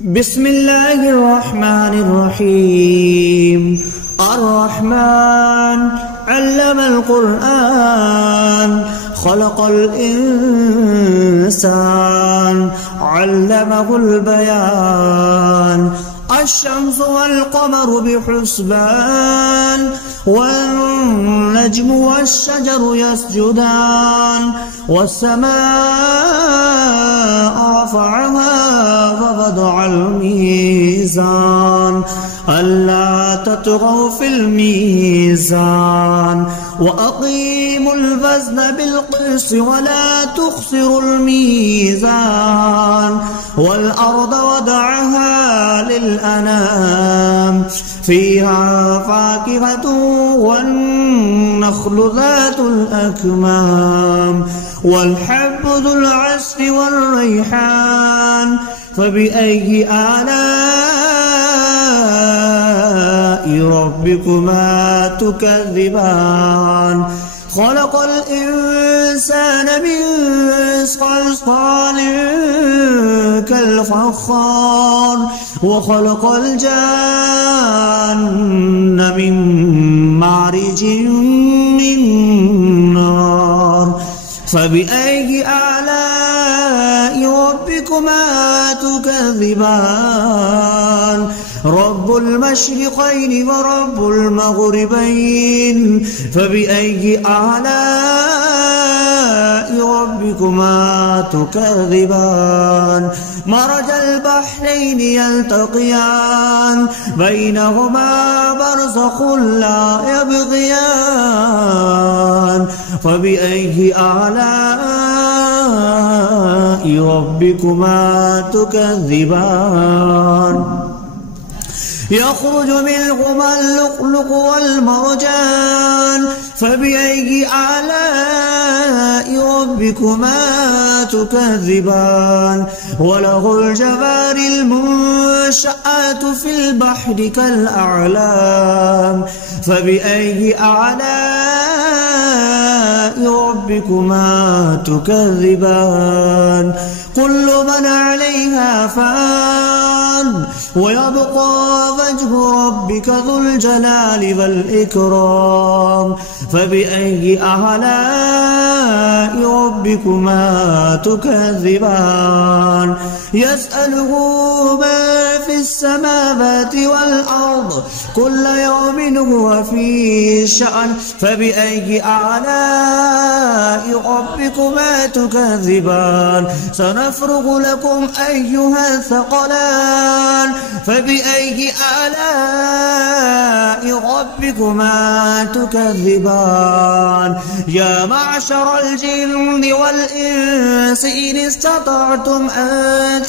بسم الله الرحمن الرحيم. الرحمن علم القرآن خلق الإنسان علمه البيان. الشمس والقمر بحسبان والنجم والشجر يسجدان والسماء رفعها ووضع الميزان ألا تطغوا في الميزان وأقيموا الوزن بالقسط ولا تخسروا الميزان والأرض وضعها للأنام فيها فاكهة والنخل ذات الأكمام والحب ذو العصف والريحان. فبأي آلاء ربكما تكذبان؟ خلق الإنسان من صلصال كالفخار وخلق الجان من مارج من نار. فبأي آلاء ربكما تكذبان؟ رب المشرقين ورب المغربين. فبأي آلاء ربكما تكذبان؟ مرج البحرين يلتقيان بينهما برزخ لا يبغيان. فبأي آلاء ربكما تكذبان؟ يخرج منهما اللؤلؤ والمرجان. فبأي آلاء ربكما تكذبان؟ وله الجوار المنشآت في البحر كالأعلام. فبأي آلاء ربكما تكذبان؟ كل من عليها فان ويبقى وجه ربك ذو الجلال والإكرام. فبأي آلاء ربكما تكذبان؟ يسأله ما في السماوات والأرض كل يوم هو في شأن. فبأي آلاء ربكما تكذبان؟ سنفرغ لكم أيها الثقلان. فبأي آلاء ربكما تكذبان؟ يا معشر الجن والإنس إن استطعتم أن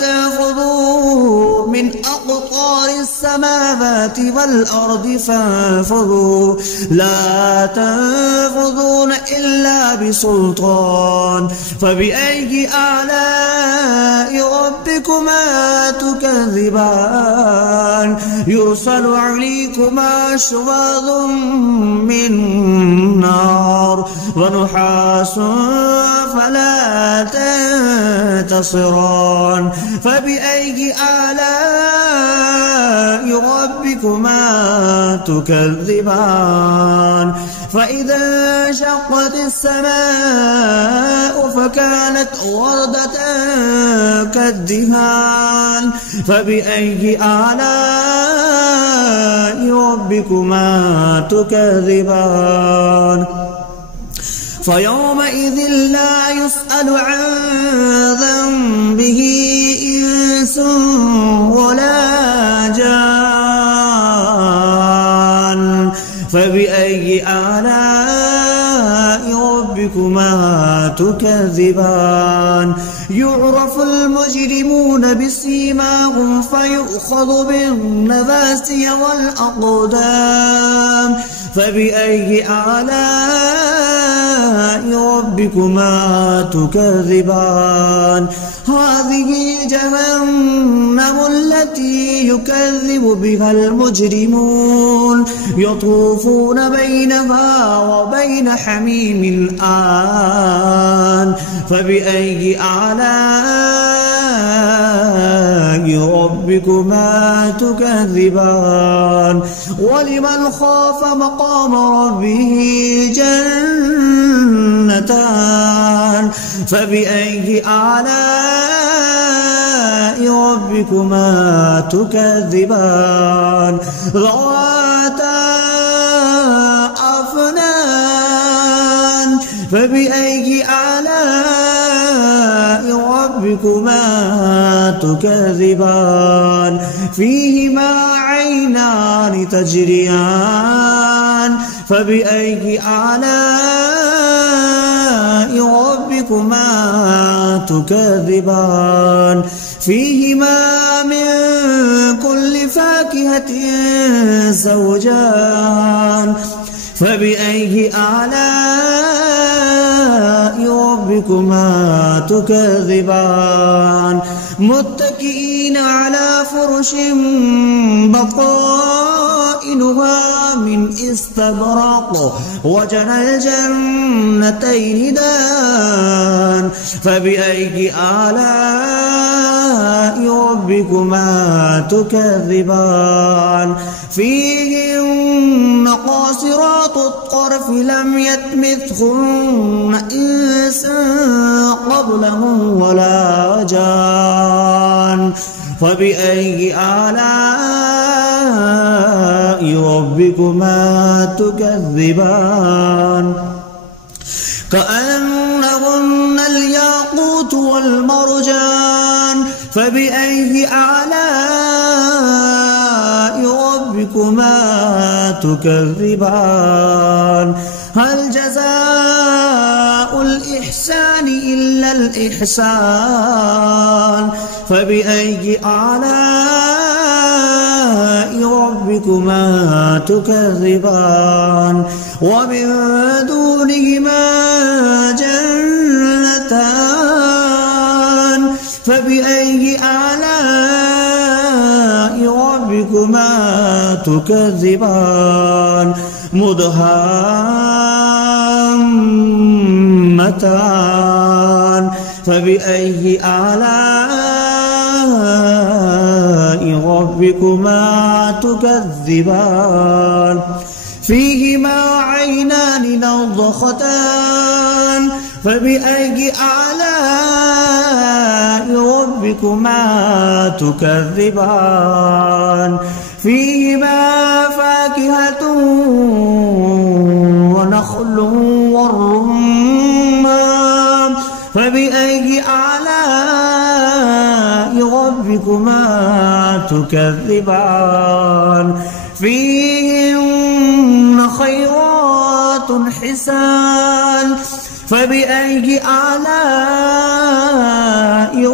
تنفذوا من أقطار السماوات والأرض فانفذوا لا تنفذون إلا بسلطان. فبأي آلاء ربكما تكذبان؟ يرسل عليكما شواظ من نار ونحاس فلا تنتصران. فبأي آلاء ربكما تكذبان؟ فإذا انشقت السماء فكانت وردة كالدهان. فبأي آلاء ربكما تكذبان؟ فيومئذ لا يسأل عن ذنبه إنس ولا جان. فبأي آلاء ربكما تكذبان؟ يعرف المجرمون بسيماهم فيؤخذ بالنواسي والأقدام. فبأي آلاء ربكما تكذبان؟ هذه جهنم التي يكذب بها المجرمون يطوفون بينها وبين حميم آن. فبأي آلاء ربكما تكذبان ولمن خاف مقام ربه جنتان فبأي آلاء ربكما تكذبان ذواتا أفنان فبأي آلاء ربكما تكذبان فيهما عينان تجريان فبأي آلاء ربكما تكذبان فيهما من كل فاكهة زوجان فبأي آلاء ربكما تكذبان متكئين على فرش بطائنها من استبرق وجنى الجنتين دان فبأي آلاء ربكما تكذبان فيهن قاصرات الطرف لم يطمثهن إنس قبلهم ولا جان فبأي آلاء ربكما تكذبان كأنهن الياقوت والمرجان فبأي آلاء ربكما تكذبان هل جزاء الإحسان إلا الإحسان فبأي آلاء ربكما تكذبان ومن دونهما جنتان فبأي آلاء ربكما تكذبان مدهامتان فبأي آلاء ربكما تكذبان فيهما عينان نضختان فبأي آلاء ربكما تكذبان فيهما فاكهة ونخل والرمان فبأي آلاء ربكما تكذبان فيهن خيرات حسان فبأي آلاء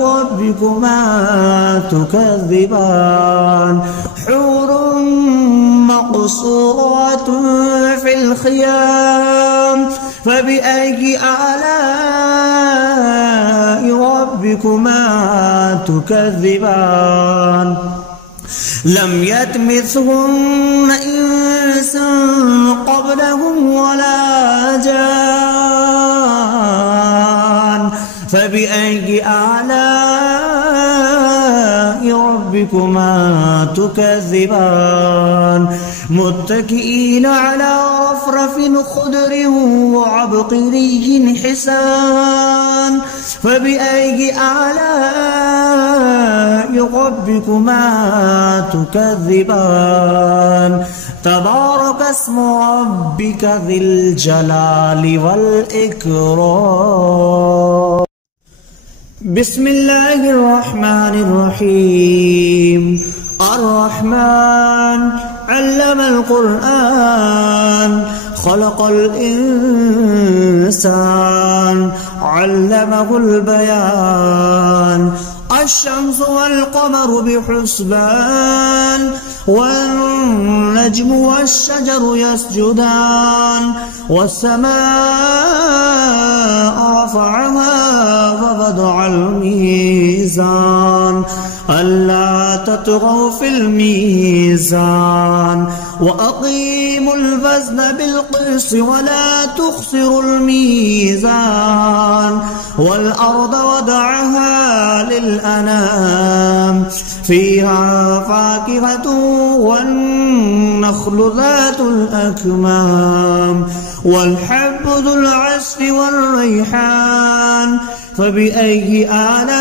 ربكما تكذبان حور مقصورات في الخيام فبأي آلاء ربكما تكذبان لم يطمثهن إنس قبلهم ولا جان فبأي آلاء ربكما تكذبان متكئين على رفرف خضر وعبقري حسان فبأي آلاء ربكما تكذبان تبارك اسم ربك ذي الجلال والإكرام بسم الله الرحمن الرحيم الرحمن علم القرآن خلق الإنسان علمه البيان الشمس والقمر بحسبان والنجم والشجر يسجدان والسماء رفعها ووضع الميزان ألا تطغوا في الميزان وأقيموا الوزن بالقسط ولا تخسروا الميزان والأرض وضعها للأنام فيها فاكهة والنخل ذات الأكمام والحب ذو العصف والريحان فبأي آلاء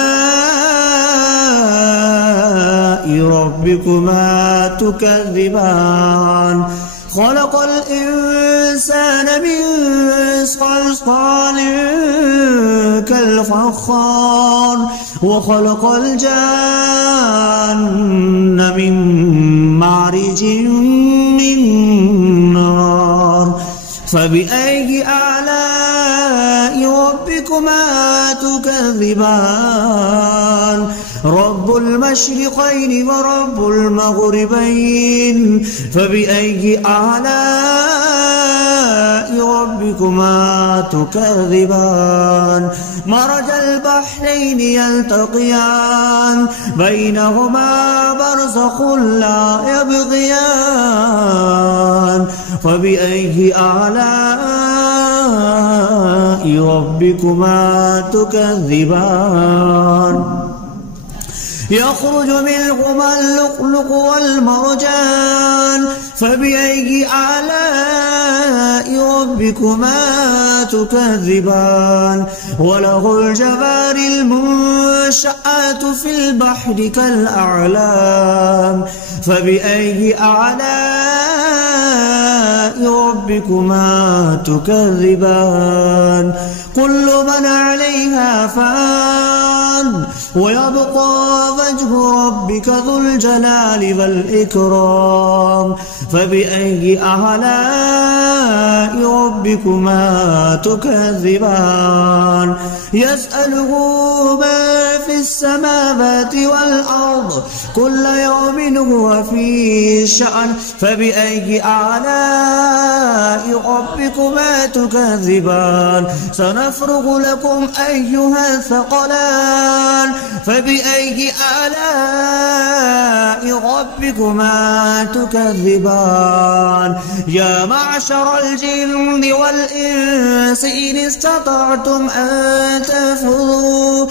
ربكما تكذبان خلق الإنسان من صلصال كالفخار وخلق الجان من مارج من نار فبأي آلاء ربكما تكذبان رب المشرقين ورب المغربين فبأي آلاء ربكما تكذبان مرج البحرين يلتقيان بينهما برزخ لا يبغيان فبأي آلاء ربكما تكذبان يخرج منهما اللؤلؤ والمرجان فبأي آلاء ربكما تكذبان وله الجوار المنشآت في البحر كالأعلام فبأي آلاء ربكما تكذبان كل من عليها فان ويبقى وجه ربك ذو الجلال والإكرام فبأي آلاء ربكما تكذبان يسأله ما في السماوات والأرض كل يوم هو في شأن فبأي آلاء ربكما تكذبان سنفرغ لكم أيها الثقلان فبأي آلاء ربكما تكذبان يا معشر الجن والإنس إن استطعتم أن تنفذوا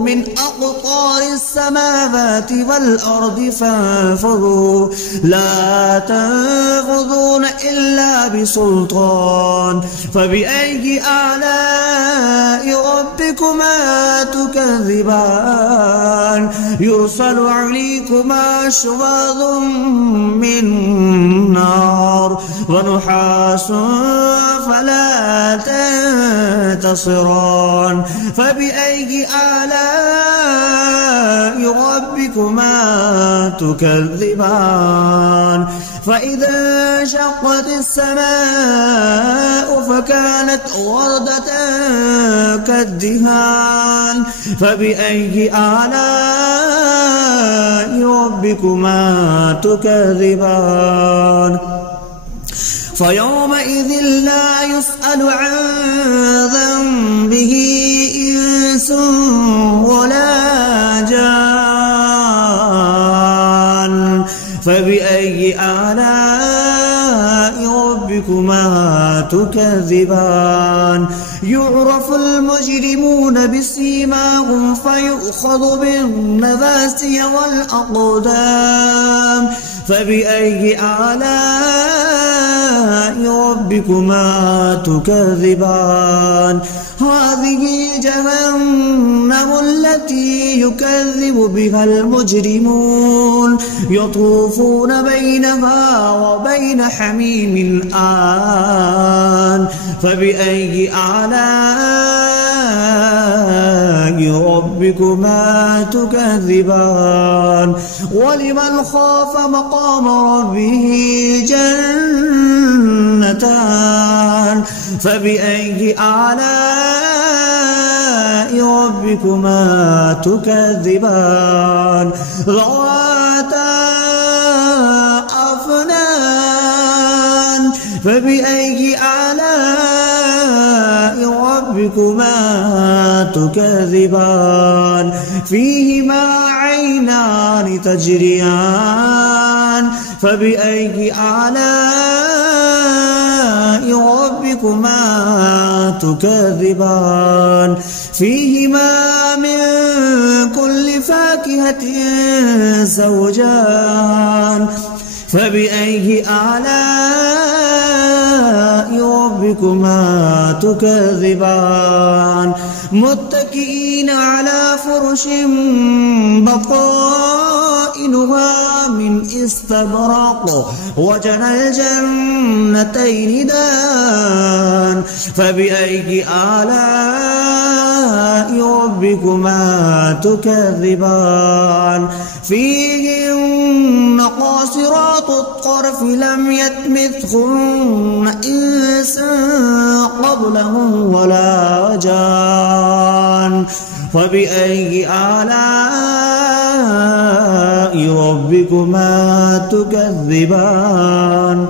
من أقطار السماوات والأرض فانفذوا لا تنفذون إلا بسلطان فبأي آلاء ربكما تكذبان يرسل عليكما شواظ من نار ونحاس فلا تنتصران فبأي آلاء ربكما تكذبان فإذا انشقت السماء فكانت وردة كالدهان فبأي آلاء ربكما تكذبان فيومئذ لا يسأل عن ذنبه إنس ولا جان فبأي آلاء ربكما تكذبان يعرف المجرمون بسيماهم فيؤخذ بالنواسي والأقدام فبأي آلاء ربكما تكذبان هذه جهنم التي يكذب بها المجرمون يطوفون بينها وبين حميم آن فبأي آلاء ربكما تكذبان ولمن خاف مقام ربه جنتان فبأي آلاء ربكما تكذبان ذواتا أفنان فبأي آلاء ربكما تكذبان فيهما عينان تجريان فبأي آلاء ربكما ربكما تكذبان فيهما من كل فاكهة زوجان فبأي آلاء ربكما تكذبان متكئين على فرش بطائنها من استبرق وجنى الجنتين دان فبأي آلاء ربكما تكذبان فيهن قاصرات الطرف لم يطمثهن إنس قبلهم ولا جان فبأي آلاء ربكما تكذبان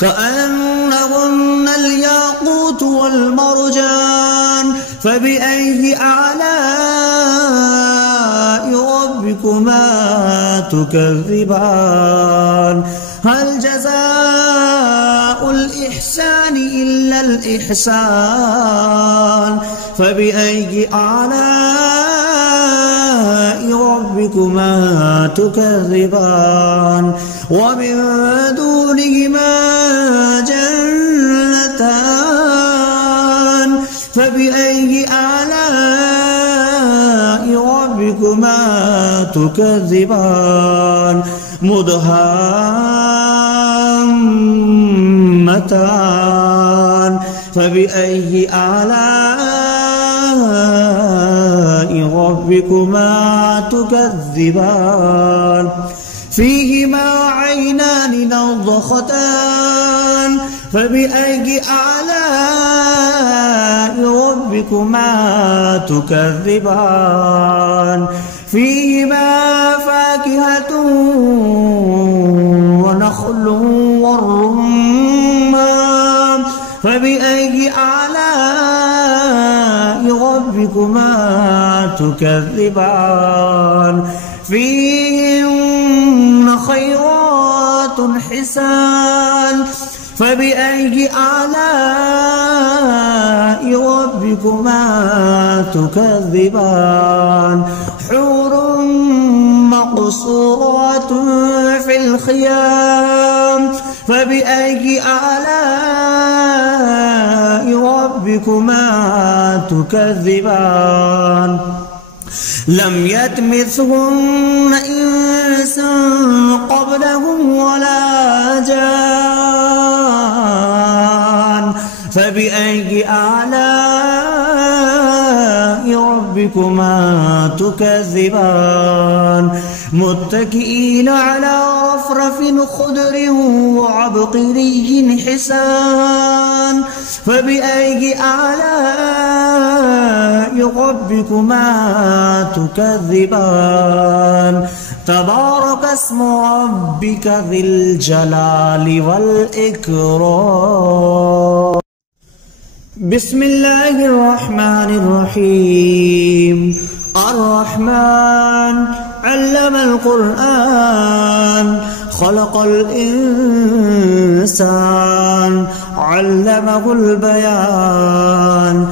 كأنهن الياقوت والمرجان فبأي آلاء ربكما تكذبان هل جزاء الإحسان إلا الإحسان فبأي آلاء ربكما تكذبان ومن دونهما جنتان فبأي آلاء ربكما تكذبان مدهامتان فبأي آلاء ربكما تكذبان فيهما عينان نضختان فبأي آلاء ربكما تكذبان فيهما فاكهة ونخل والرمان فبأي آلاء ربكما تكذبان فيهن خيرات حسان فبأي آلاء ربكما تكذبان حور مقصورات في الخيام فبأي آلاء ربكما تكذبان لم يطمثهن إنس قبلهم ولا جان فبأي آلاء ربكما تكذبان متكئين على رفرف خضر وعبقري حسان فبأي آلاء ربكما تكذبان تبارك اسم ربك ذي الجلال والإكرام بسم الله الرحمن الرحيم الرحمن علم القرآن خلق الإنسان علمه البيان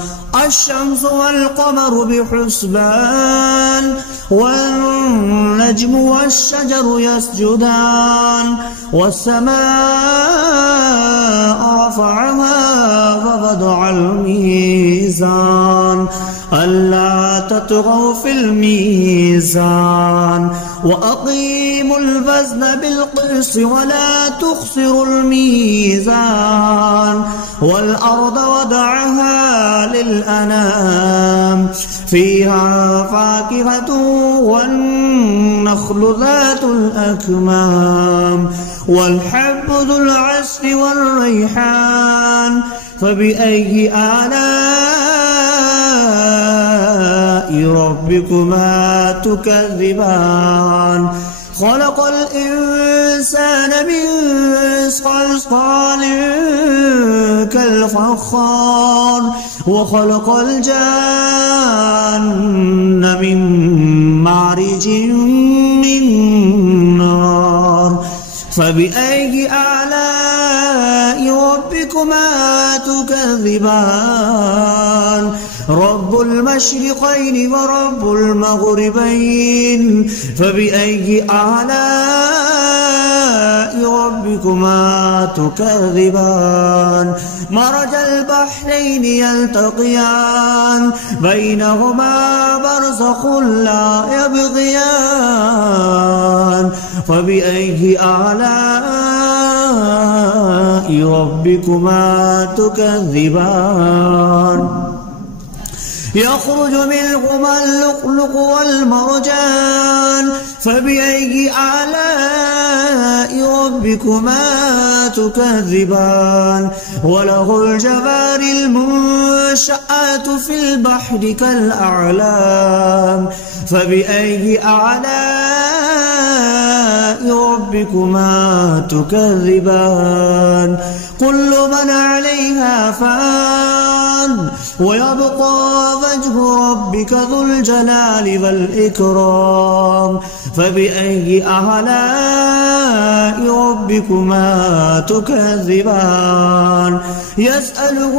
الشمس والقمر بحسبان والنجم والشجر يسجدان والسماء رفعها ووضع الميزان ألا تطغوا في الميزان وأقيموا الوزن بالقسط ولا تخسروا الميزان والأرض وضعها للأنام فيها فاكهة والنخل ذات الأكمام والحب ذو العصف والريحان فبأي آلاء ربكما تكذبان خلق الإنسان من صلصال كالفخار وخلق الجان من مارج من نار فبأي آلاء ربكما تكذبان رب المشرقين ورب المغربين فبأي آلاء ربكما تكذبان مرج البحرين يلتقيان بينهما برزخ لا يبغيان فبأي آلاء ربكما تكذبان يخرج منهما اللؤلؤ والمرجان فبأي آلاء ربكما تكذبان وله الجوار المنشآت في البحر كالأعلام فبأي آلاء ربكما تكذبان كل من عليها فان ويبقى وجه ربك ذو الجلال والإكرام فبأي آلاء ربكما تكذبان يسأله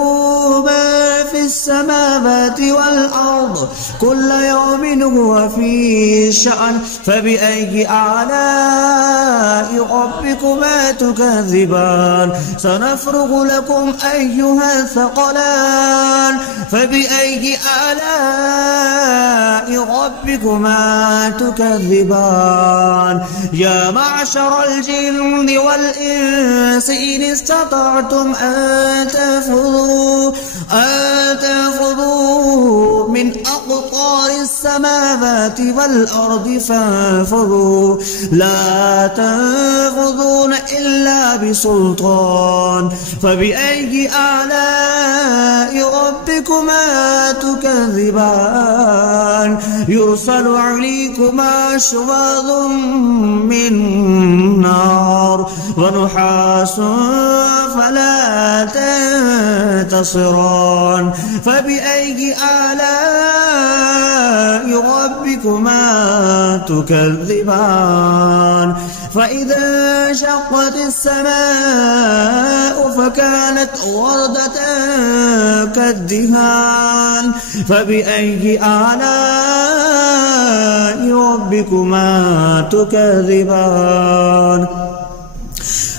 ما في السماوات والأرض كل يوم هو في شأن فبأي آلاء ربكما تكذبان سنفرغ لكم أيها الثقلان فبأي آلاء ربكما تكذبان يا معشر الجن والإنس إن استطعتم أن تنفذوا من أقطار السماوات والأرض فانفذوا لا تنفذون إلا بسلطان فبأي آلاء ربكما تكذبان يرسل عليكما شواظ من نار ونحاس فلا تنتصران فبأي آلاء ربكما تكذبان فإذا انشقت السماء فكانت وردة كالدهان فبأي آلاء ربكما تكذبان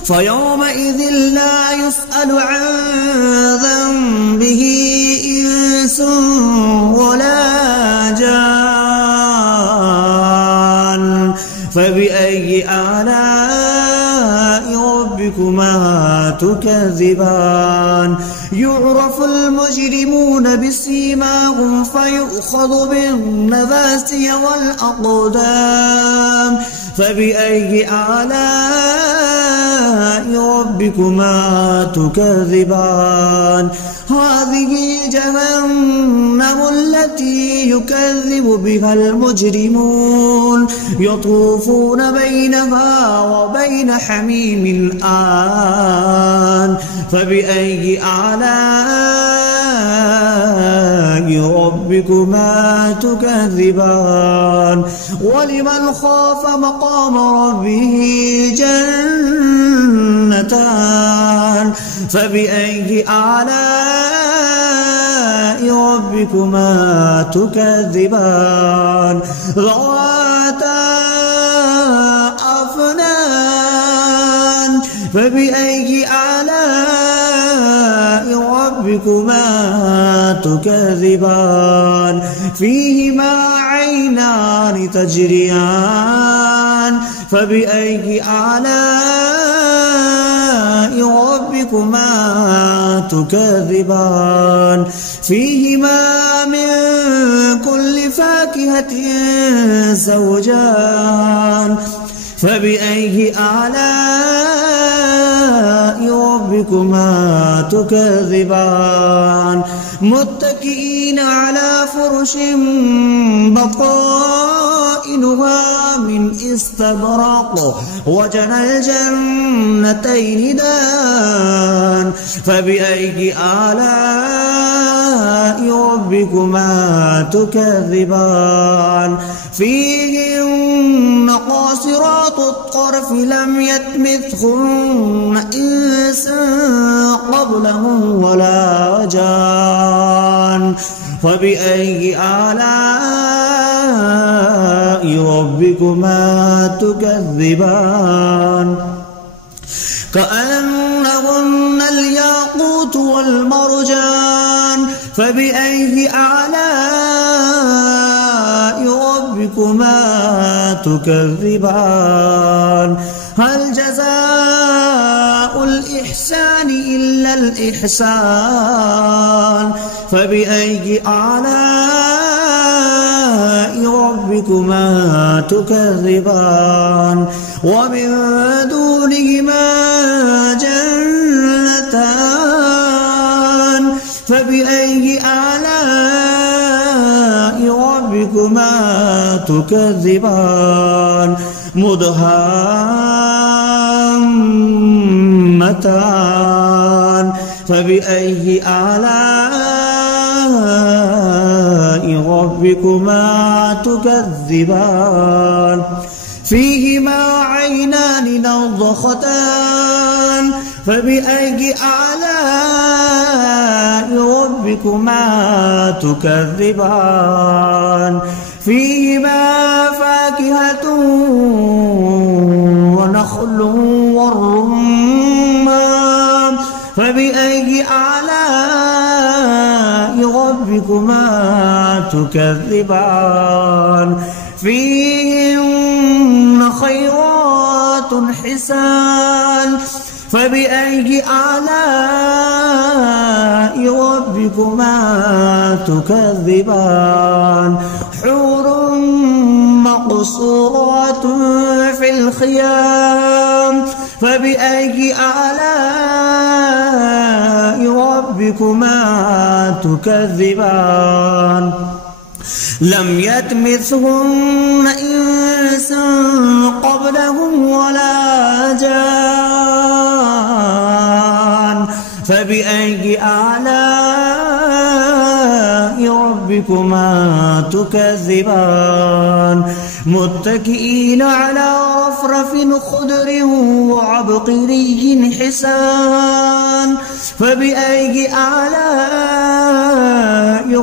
فيومئذ لا يسأل عن ذنبه إنس ولا جان فبأي آلاء ربكما تكذبان يعرف المجرمون بسيماهم فيؤخذ بالنواسي والأقدام فبأي آلاء ربكما تكذبان هذه جهنم التي يكذب بها المجرمون يطوفون بينها وبين حميم آن فبأي آلاء ربكما تكذبان ولمن خاف مقام ربه جنتان فبأي آلاء ربكما تكذبان ذواتا أفنان فبأي آلاء ربكما تكذبان فيهما عينان تجريان فبأي آلاء ربكما تكذبان فيهما من كل فاكهة زوجان فبأي آلاء ربكما تكذبان متكئين على فرش بطائنها من استبرق وجنى الجنتين دان فبأي آلاء ربكما تكذبان فيهن قاصرات الطرف لم يطمثهن إنس قبلهم ولا جان فبأي آلاء ربكما تكذبان كأنهن الياقوت والمرجان فبأي آلاء ربكما تكذبان هل جزاء الإحسان إلا الإحسان فبأي آلاء ربكما تكذبان ومن دونهما جنتان فبأي آلاء ربكما تكذبان مدهامتان فبأي آلاء ربكما تكذبان فيهما عينان نضختان فبأي آلاء ربكما تكذبان فيهما فاكهة ونخل والرمان فبأي آلاء ربكما تكذبان فيهن خيرات حسان فبأي آلاء ربكما تكذبان حور مقصورات في الخيام فبأي آلاء ربكما تكذبان لم يطمثهن إنس قبلهم ولا جان فبأي آلاء ربكما تكذبان متكئين على رفرف خضر وعبقري حسان فبأي آلاء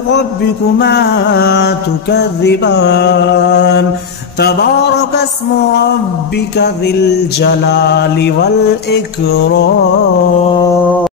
ربكما تكذبان تبارك اسم ربك ذي الجلال والإكرام.